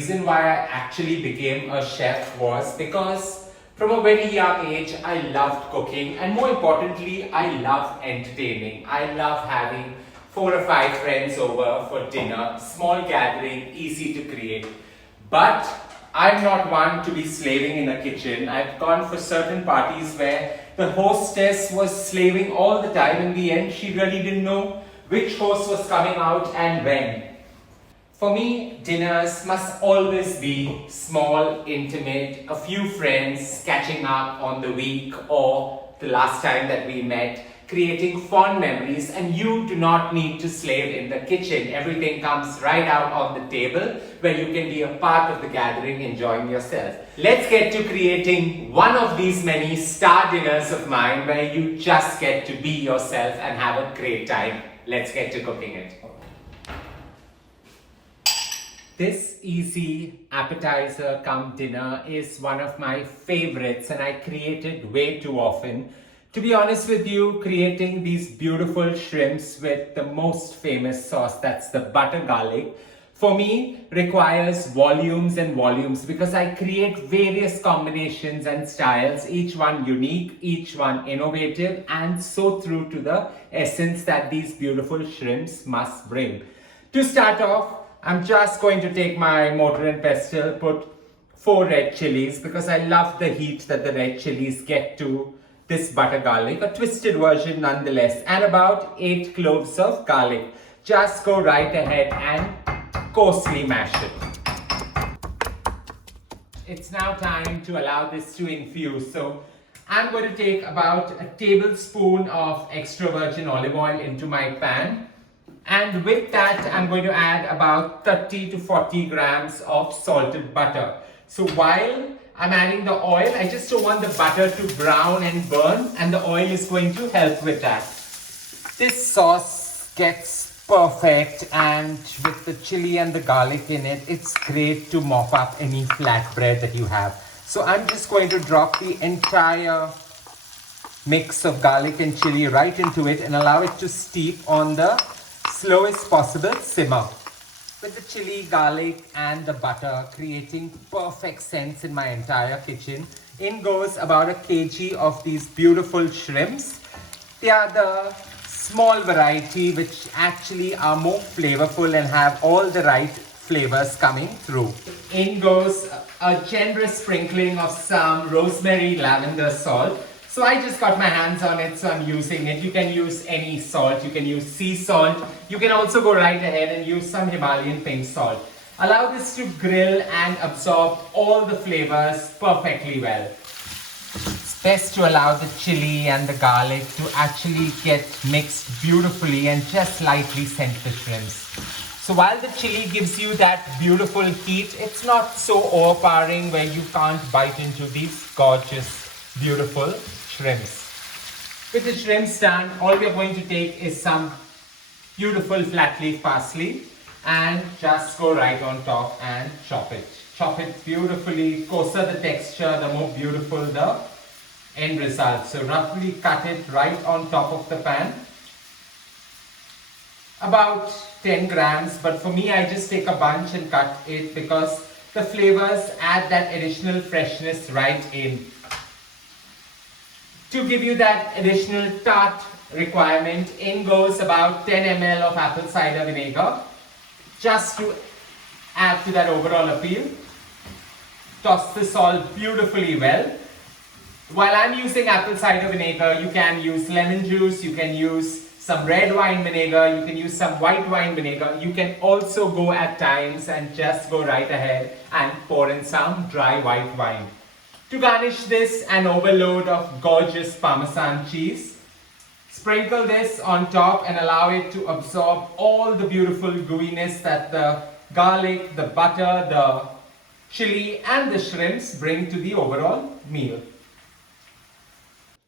reason why I actually became a chef was because from a very young age, I loved cooking, and more importantly, I love entertaining. I love having 4 or 5 friends over for dinner, small gathering, easy to create. But I'm not one to be slaving in a kitchen. I've gone for certain parties where the hostess was slaving all the time. In the end, she really didn't know which host was coming out and when. For me, dinners must always be small, intimate, a few friends catching up on the week or the last time that we met, creating fond memories, and you do not need to slave in the kitchen. Everything comes right out on the table where you can be a part of the gathering, enjoying yourself. Let's get to creating one of these many star dinners of mine where you just get to be yourself and have a great time. Let's get to cooking it. This easy appetizer cum dinner is one of my favorites, and I create it way too often. To be honest with you, creating these beautiful shrimps with the most famous sauce, that's the butter garlic, for me requires volumes and volumes because I create various combinations and styles, each one unique, each one innovative, and so true to the essence that these beautiful shrimps must bring. To start off, I'm just going to take my mortar and pestle, put 4 red chilies because I love the heat that the red chilies get to this butter garlic, a twisted version nonetheless, and about 8 cloves of garlic. Just go right ahead and coarsely mash it. It's now time to allow this to infuse. So I'm going to take about a tablespoon of extra virgin olive oil into my pan. And with that, I'm going to add about 30 to 40 grams of salted butter. So while I'm adding the oil, I just don't want the butter to brown and burn, and the oil is going to help with that. This sauce gets perfect, and with the chili and the garlic in it, it's great to mop up any flatbread that you have. So I'm just going to drop the entire mix of garlic and chili right into it and allow it to steep on the slowest possible simmer. With the chili, garlic and the butter creating perfect sense in my entire kitchen, in goes about a kg of these beautiful shrimps. They are the small variety which actually are more flavorful and have all the right flavors coming through. In goes a generous sprinkling of some rosemary lavender salt. So I just got my hands on it, so I'm using it. You can use any salt. You can use sea salt. You can also go right ahead and use some Himalayan pink salt. Allow this to grill and absorb all the flavors perfectly well. It's best to allow the chili and the garlic to actually get mixed beautifully and just lightly scent the shrimps. So while the chili gives you that beautiful heat, it's not so overpowering where you can't bite into these gorgeous, beautiful shrimps. With the shrimps done, all we are going to take is some beautiful flat leaf parsley and just go right on top and chop it. Chop it beautifully. Coarser the texture, the more beautiful the end result. So roughly cut it right on top of the pan. About 10 grams, but for me I just take a bunch and cut it because the flavors add that additional freshness right in. To give you that additional tart requirement, in goes about 10 ml of apple cider vinegar, just to add to that overall appeal. Toss this all beautifully well. While I'm using apple cider vinegar, you can use lemon juice, you can use some red wine vinegar, you can use some white wine vinegar. You can also go at times and just go right ahead and pour in some dry white wine. To garnish this, an overload of gorgeous Parmesan cheese. Sprinkle this on top and allow it to absorb all the beautiful gooiness that the garlic, the butter, the chili and the shrimps bring to the overall meal.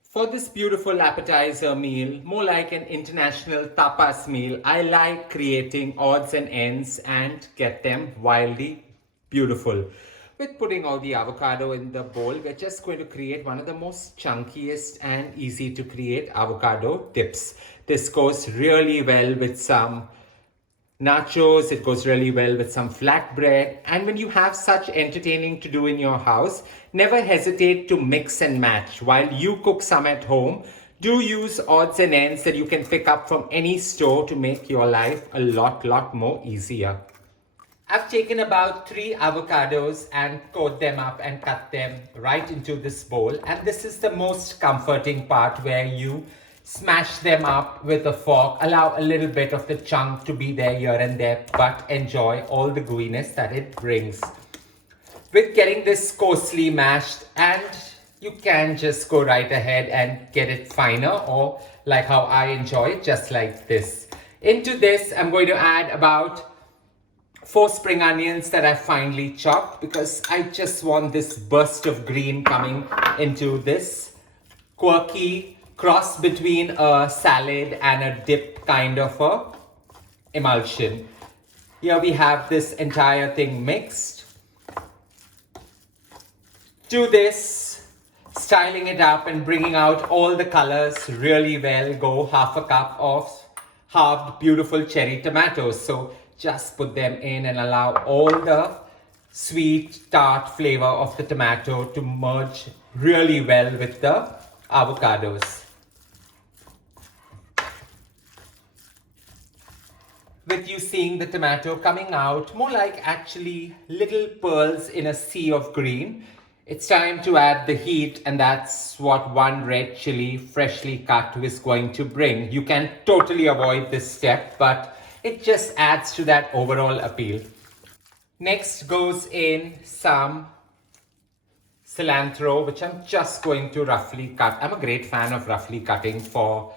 For this beautiful appetizer meal, more like an international tapas meal, I like creating odds and ends and get them wildly beautiful. With putting all the avocado in the bowl, we're just going to create one of the most chunkiest and easy to create avocado dips. This goes really well with some nachos. It goes really well with some flatbread. And when you have such entertaining to do in your house, never hesitate to mix and match. While you cook some at home, do use odds and ends that you can pick up from any store to make your life a lot more easier. I've taken about 3 avocados and coat them up and cut them right into this bowl. And this is the most comforting part, where you smash them up with a fork, allow a little bit of the chunk to be there here and there, but enjoy all the gooiness that it brings. With getting this coarsely mashed, and you can just go right ahead and get it finer, or like how I enjoy it, just like this. Into this, I'm going to add about 4 spring onions that I finely chopped, because I just want this burst of green coming into this quirky cross between a salad and a dip kind of a emulsion. Here we have this entire thing mixed. Do this, styling it up and bringing out all the colors really well. Go half a cup of halved beautiful cherry tomatoes. So just put them in and allow all the sweet, tart flavor of the tomato to merge really well with the avocados. With you seeing the tomato coming out more like actually little pearls in a sea of green, it's time to add the heat, and that's what 1 red chili freshly cut is going to bring. You can totally avoid this step, but it just adds to that overall appeal. Next goes in some cilantro, which I'm just going to roughly cut. I'm a great fan of roughly cutting for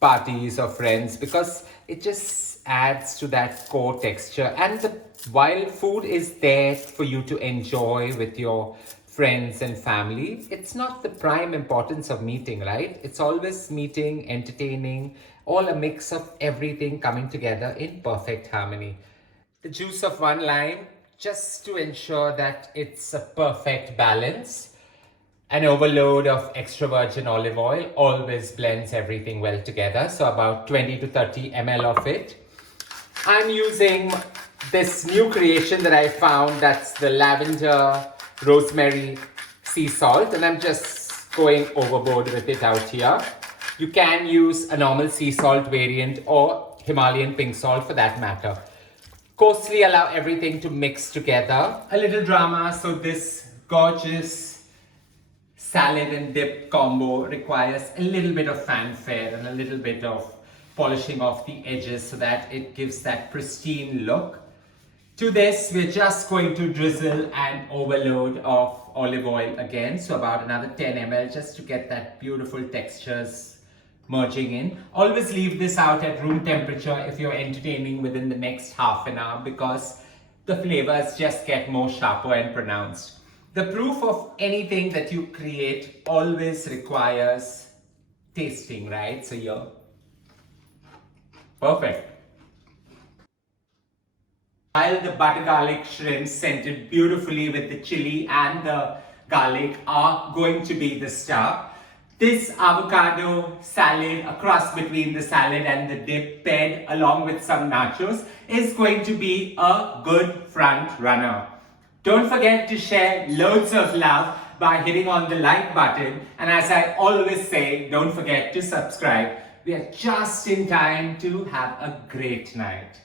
parties or friends, because it just adds to that core texture. And while food is there for you to enjoy with your friends and family, it's not the prime importance of meeting, right? It's always meeting, entertaining, all a mix of everything coming together in perfect harmony. The juice of 1 lime, just to ensure that it's a perfect balance. An overload of extra virgin olive oil always blends everything well together. So about 20 to 30 ml of it. I'm using this new creation that I found, that's the lavender rosemary sea salt, and I'm just going overboard with it out here. You can use a normal sea salt variant or Himalayan pink salt for that matter. Coarsely allow everything to mix together. A little drama, so this gorgeous salad and dip combo requires a little bit of fanfare and a little bit of polishing off the edges so that it gives that pristine look. To this, we're just going to drizzle an overload of olive oil again, so about another 10 ml, just to get that beautiful textures merging in. Always leave this out at room temperature if you're entertaining within the next half an hour, because the flavors just get more sharper and pronounced. The proof of anything that you create always requires tasting, right? So you're perfect. While the butter garlic shrimps, scented beautifully with the chili and the garlic, are going to be the star, this avocado salad, a cross between the salad and the dip, paired along with some nachos, is going to be a good front runner. Don't forget to share loads of love by hitting on the like button, and as I always say, don't forget to subscribe. We are just in time to have a great night.